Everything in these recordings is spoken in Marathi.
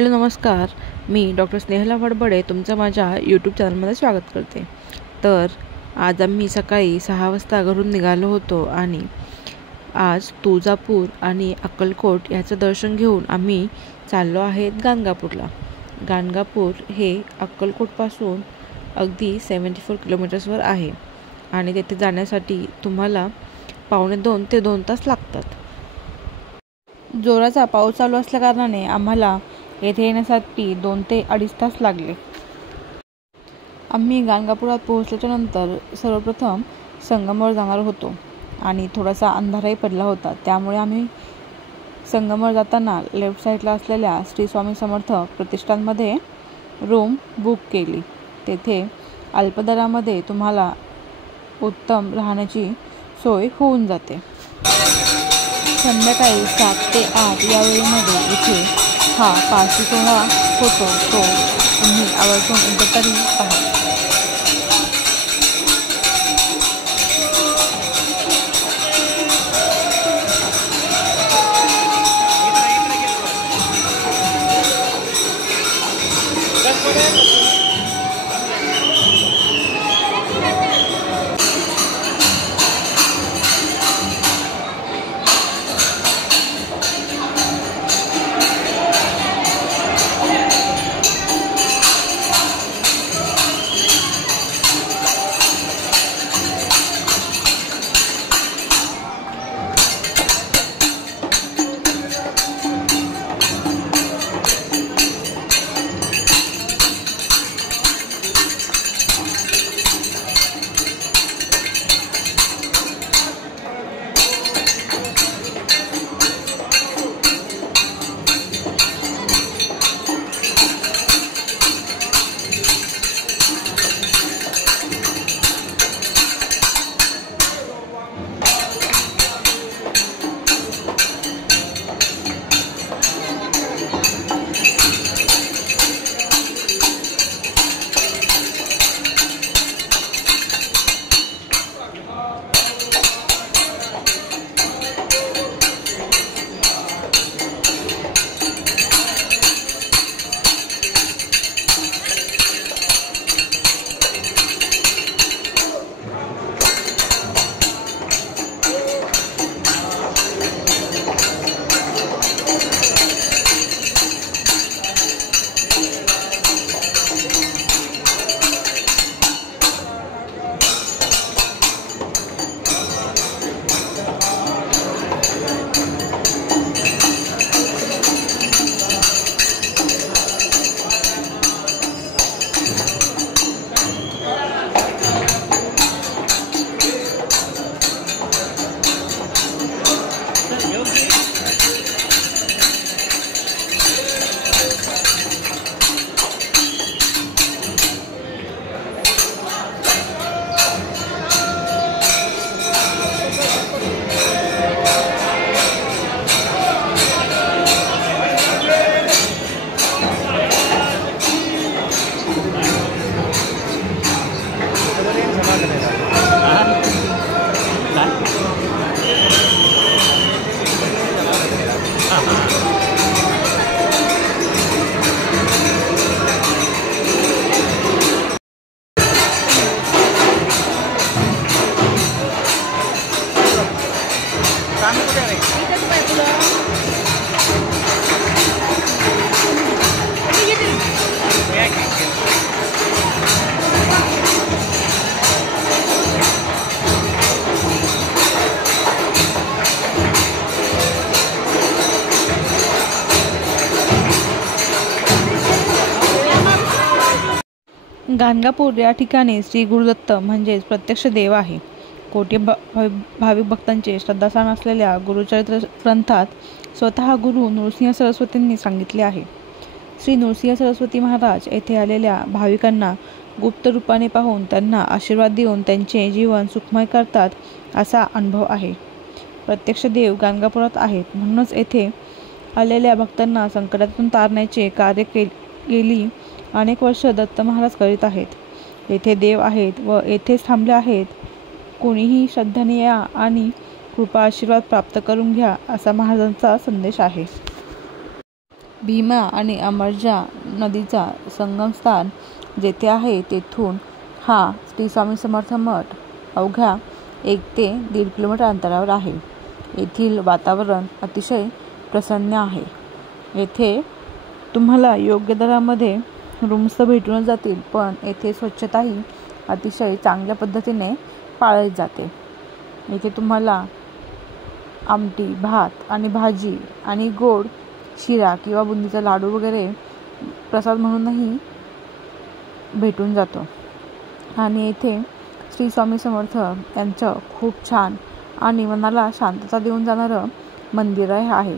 हॅलो नमस्कार, मी डॉक्टर स्नेहला वडबडे तुमचं माझ्या यूट्यूब चॅनलमध्ये स्वागत करते। तर आज आम्ही सकाळी 6 वाजता घरून निघालो होतो आणि आज तुळजापूर आणि अक्कलकोट याचं दर्शन घेऊन आम्ही चाललो आहेत गाणगापूरला। गाणगापूर हे अक्कलकोटपासून अगदी 74 किलोमीटर्सवर आहे आणि तेथे जाण्यासाठी तुम्हाला 1.25 ते 2 तास लागतात। जोराचा पाऊस चालू असल्याकारणाने आम्हाला येथे येण्यासाठी 2 ते 2.5 तास लागले। आम्ही गाणगापुरात पोहोचल्याच्या नंतर सर्वप्रथम संगमवर जाणार होतो आणि थोडासा अंधारही पडला होता, त्यामुळे आम्ही संगमवर जाताना लेफ्ट साईडला असलेल्या श्री स्वामी समर्थ प्रतिष्ठानमध्ये रूम बुक केली। तेथे अल्पदरामध्ये तुम्हाला उत्तम राहण्याची सोय होऊन जाते। संध्याकाळी 7 ते 8 या वेळेमध्ये इथे हा पालखी सोहळा होतो, तो तुम्ही आवर्जून एकदा तरी पहा। गाणगापूर या ठिकाणी श्री गुरुदत्त म्हणजेच प्रत्यक्ष देव आहे। कोटी भाविक भक्तांचे श्रद्धास्थान असलेल्या गुरुचरित्र ग्रंथात स्वतः गुरु नृसिंह सरस्वतींनी सांगितले आहे। श्री नृसिंह सरस्वती महाराज येथे आलेल्या भाविकांना गुप्त रूपाने पाहून त्यांना आशीर्वाद देऊन त्यांचे जीवन सुखमय करतात असा अनुभव आहे। प्रत्यक्ष देव गाणगापुरात आहेत, म्हणूनच येथे आलेल्या भक्तांना संकटातून तारण्याचे कार्य गेली अनेक वर्ष दत्त महाराज करीत आहेत। येथे देव आहेत व येथेच थांबले आहेत। कोणीही श्रद्धेने या आणि कृपा आशीर्वाद प्राप्त करून घ्या असा महाराजांचा संदेश आहे। भीमा आणि अमरजा नदीचा संगमस्थान जेथे आहे तेथून हा श्री स्वामी समर्थ मठ अवघ्या 1 ते 1.5 किलोमीटर अंतरावर आहे. येथील वातावरण अतिशय प्रसन्न आहे. येथे तुम्हाला योग्य दरामध्ये रूम्स तर भेटूनच जातील, पण येथे स्वच्छताही अतिशय चांगल्या पद्धतीने पाळली जाते. येथे तुम्हाला आमटी, भात आणि भाजी आणि गोड शिरा किंवा बुंदीचा लाडू वगैरे प्रसाद म्हणूनही भेटून जातो. आणि येथे श्री स्वामी समर्थ यांचं खूप छान आणि मनाला शांतता देऊन जाणारं मंदिर आहे.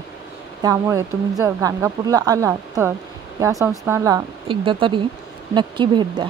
त्यामुळे तुम्ही जर गाणगापूरला आलात तर या संस्थानाला एकदा तरी नक्की भेट द्या.